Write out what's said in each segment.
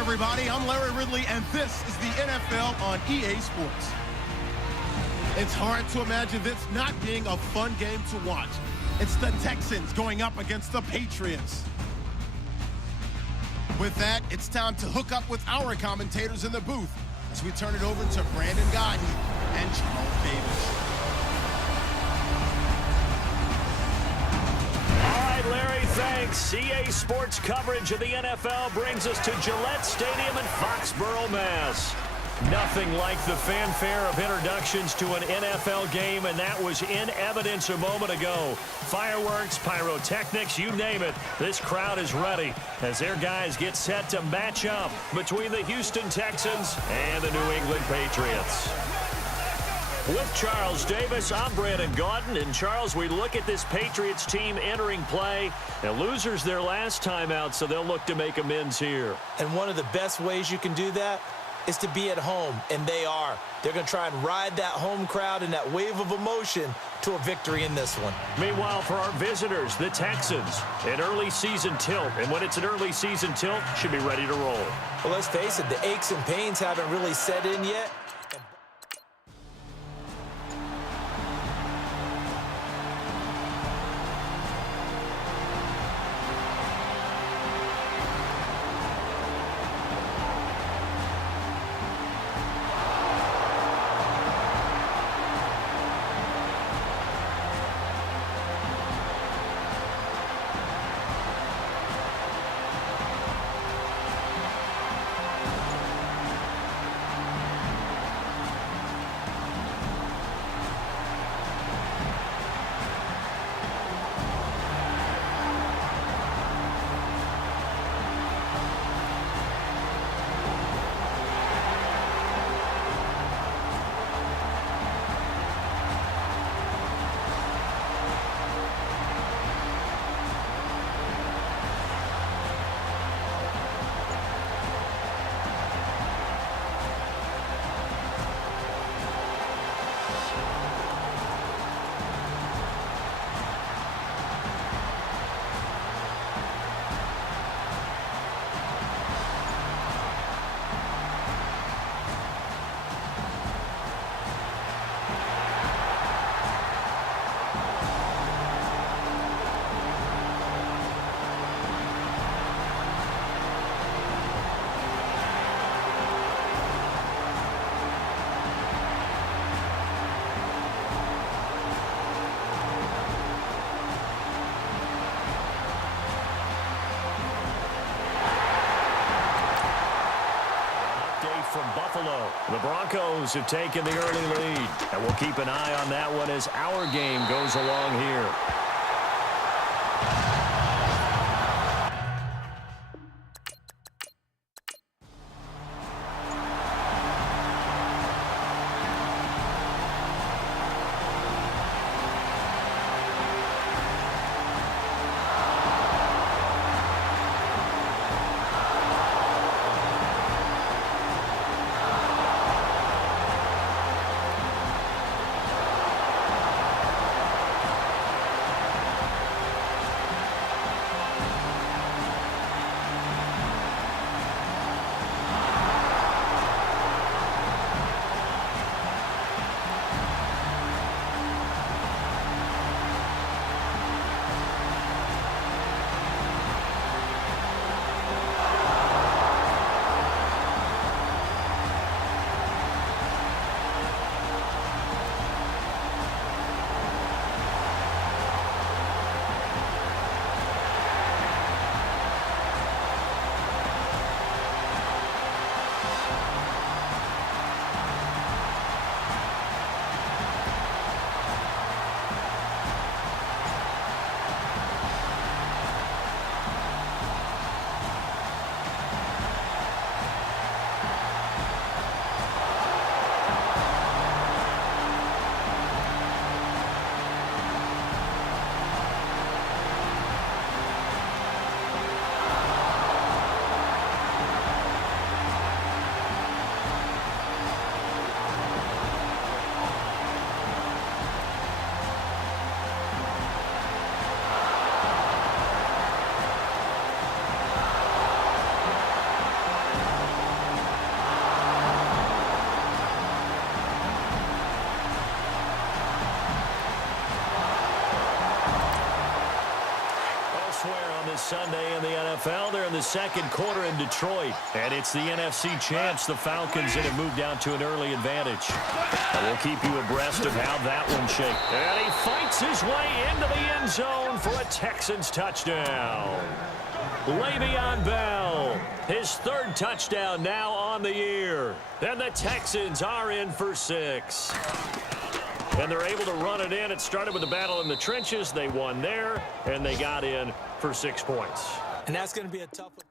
everybody. I'm Larry Ridley, and this is the NFL on EA Sports. It's hard to imagine this not being a fun game to watch. It's the Texans going up against the Patriots. With that, it's time to hook up with our commentators in the booth as we turn it over to Brandon Godden and Charles Davis. Larry, thanks. EA Sports coverage of the NFL brings us to Gillette Stadium in Foxborough, Mass. Nothing like the fanfare of introductions to an NFL game, and that was in evidence a moment ago. Fireworks, pyrotechnics, you name it. This crowd is ready as their guys get set to match up between the Houston Texans and the New England Patriots. With Charles Davis, I'm Brandon Godden. And Charles, we look at this Patriots team entering play. And losers their last time out, so they'll look to make amends here. And one of the best ways you can do that is to be at home, and they are. They're going to try and ride that home crowd and that wave of emotion to a victory in this one. Meanwhile, for our visitors, the Texans, an early season tilt. And when it's an early season tilt, should be ready to roll. Well, let's face it, the aches and pains haven't really set in yet. From Buffalo, the Broncos have taken the early lead, and we'll keep an eye on that one as our game goes along here. this Sunday in the NFL. They're in the second quarter in Detroit. And it's the NFC champs, the Falcons, that have moved down to an early advantage. And we'll keep you abreast of how that one shakes. And he fights his way into the end zone for a Texans touchdown. Le'Veon Bell, his third touchdown now on the year. And the Texans are in for 6. And they're able to run it in. It started with a battle in the trenches. They won there, and they got in for 6 points. And that's going to be a tough one.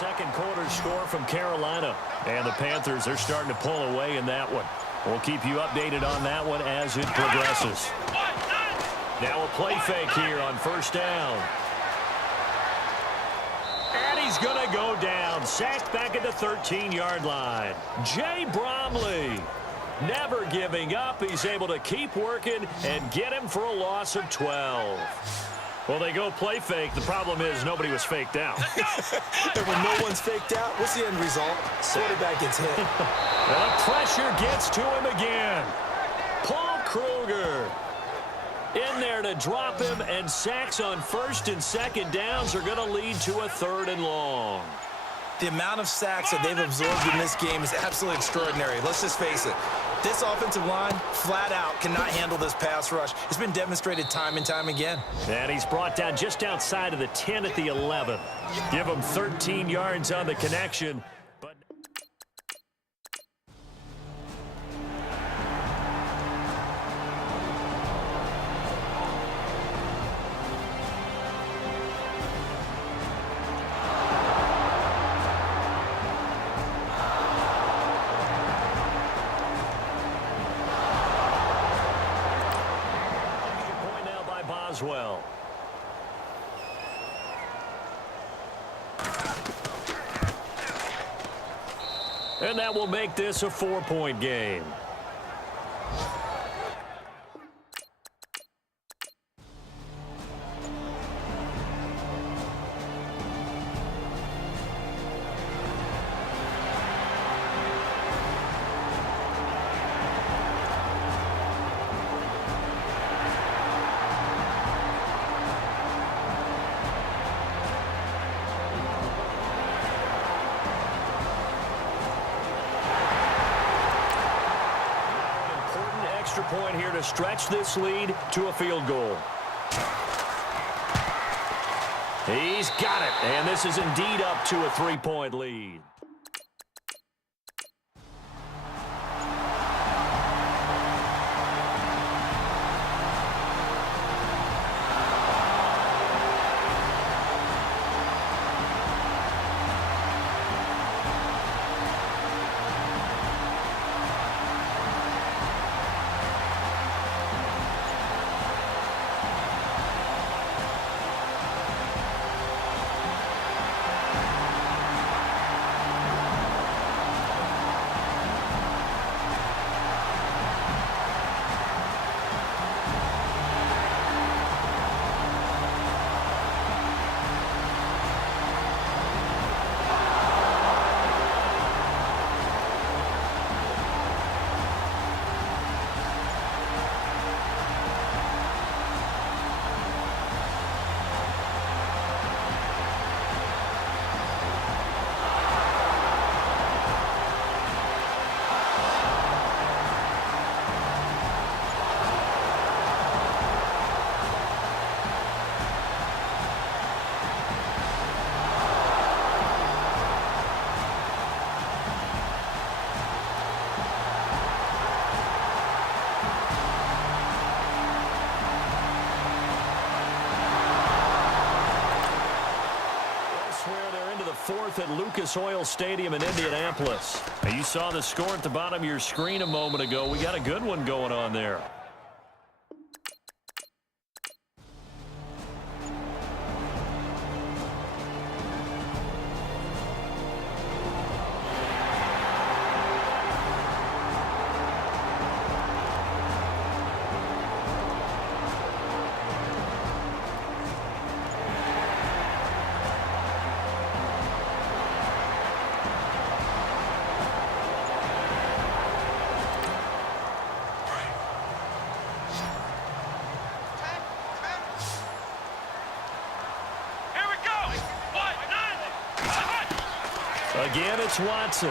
Second quarter score from Carolina. And the Panthers are starting to pull away in that one. We'll keep you updated on that one as it progresses. Now a play fake here on first down. And he's going to go down. Sacked back at the 13-yard line. Jay Bromley, never giving up. He's able to keep working and get him for a loss of 12. Well, they go play fake. The problem is nobody was faked out. And when no one's faked out, what's the end result? Quarterback gets hit. The pressure gets to him again. Paul Kruger in there to drop him, and sacks on first and second downs are going to lead to a 3rd and long. The amount of sacks that they've absorbed in this game is absolutely extraordinary. Let's just face it. This offensive line, flat out, cannot handle this pass rush. It's been demonstrated time and time again. And he's brought down just outside of the 10 at the 11. Give him 13 yards on the connection. But Boswell. And that will make this a 4-point game. Point here to stretch this lead to a field goal. He's got it, and this is indeed up to a 3-point lead. Fourth at Lucas Oil Stadium in Indianapolis. Now, you saw the score at the bottom of your screen a moment ago. We got a good one going on there. Again, it's Watson.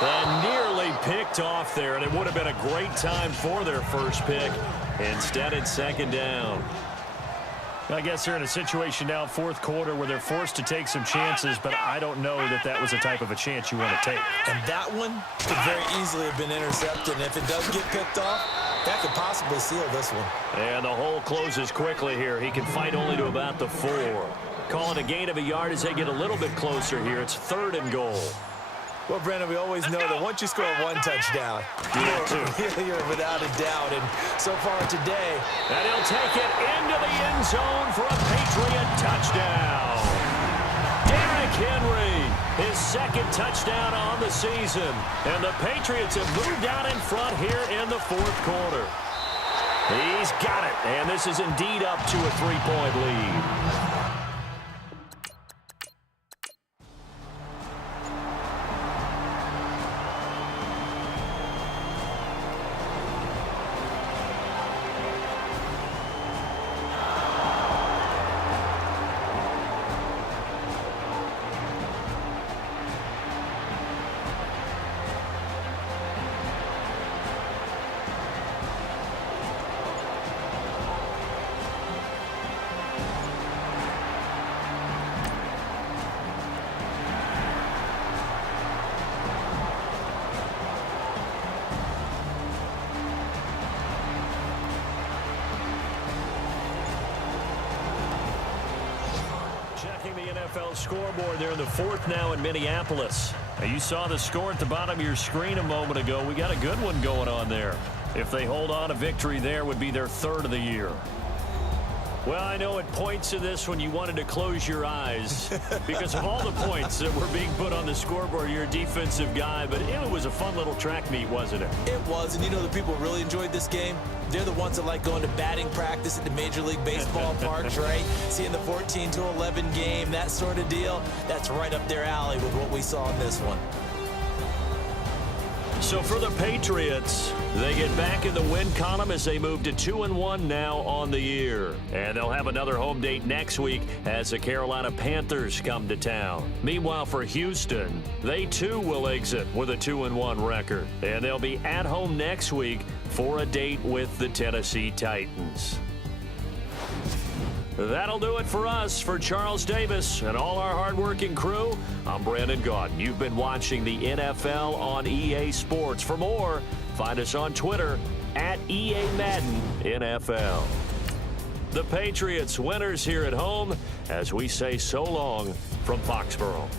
And nearly picked off there, and it would have been a great time for their first pick. Instead, it's second down. I guess they're in a situation now, fourth quarter, where they're forced to take some chances, but I don't know that that was the type of a chance you want to take. And that one could very easily have been intercepted, and if it does get picked off, that could possibly seal this one. And the hole closes quickly here. He can fight only to about the 4. Call it a gain of a yard as they get a little bit closer here. It's 3rd and goal. Well, Brandon, we always know that once you score one touchdown, you're without a doubt. And so far today, and he'll take it into the end zone for a Patriot touchdown. Derrick Henry, his second touchdown on the season. And the Patriots have moved out in front here in the fourth quarter. He's got it, and this is indeed up to a 3-point lead. NFL scoreboard there in the fourth now in Minneapolis. Now, you saw the score at the bottom of your screen a moment ago. We got a good one going on there. If they hold on, a victory there would be their third of the year. Well, I know at points in this when you wanted to close your eyes because of all the points that were being put on the scoreboard. You're a defensive guy, but it was a fun little track meet, wasn't it? It was, and you know the people who really enjoyed this game? They're the ones that like going to batting practice at the Major League Baseball parks, right? Seeing the 14-11 game, that sort of deal. That's right up their alley with what we saw in this one. So for the Patriots, they get back in the win column as they move to 2-1 now on the year. And they'll have another home date next week as the Carolina Panthers come to town. Meanwhile, for Houston, they too will exit with a 2-1 record. And they'll be at home next week for a date with the Tennessee Titans. That'll do it for us. For Charles Davis and all our hardworking crew, I'm Brandon Gaudin. You've been watching the NFL on EA Sports. For more, find us on Twitter at EA Madden NFL. The Patriots winners here at home as we say so long from Foxborough.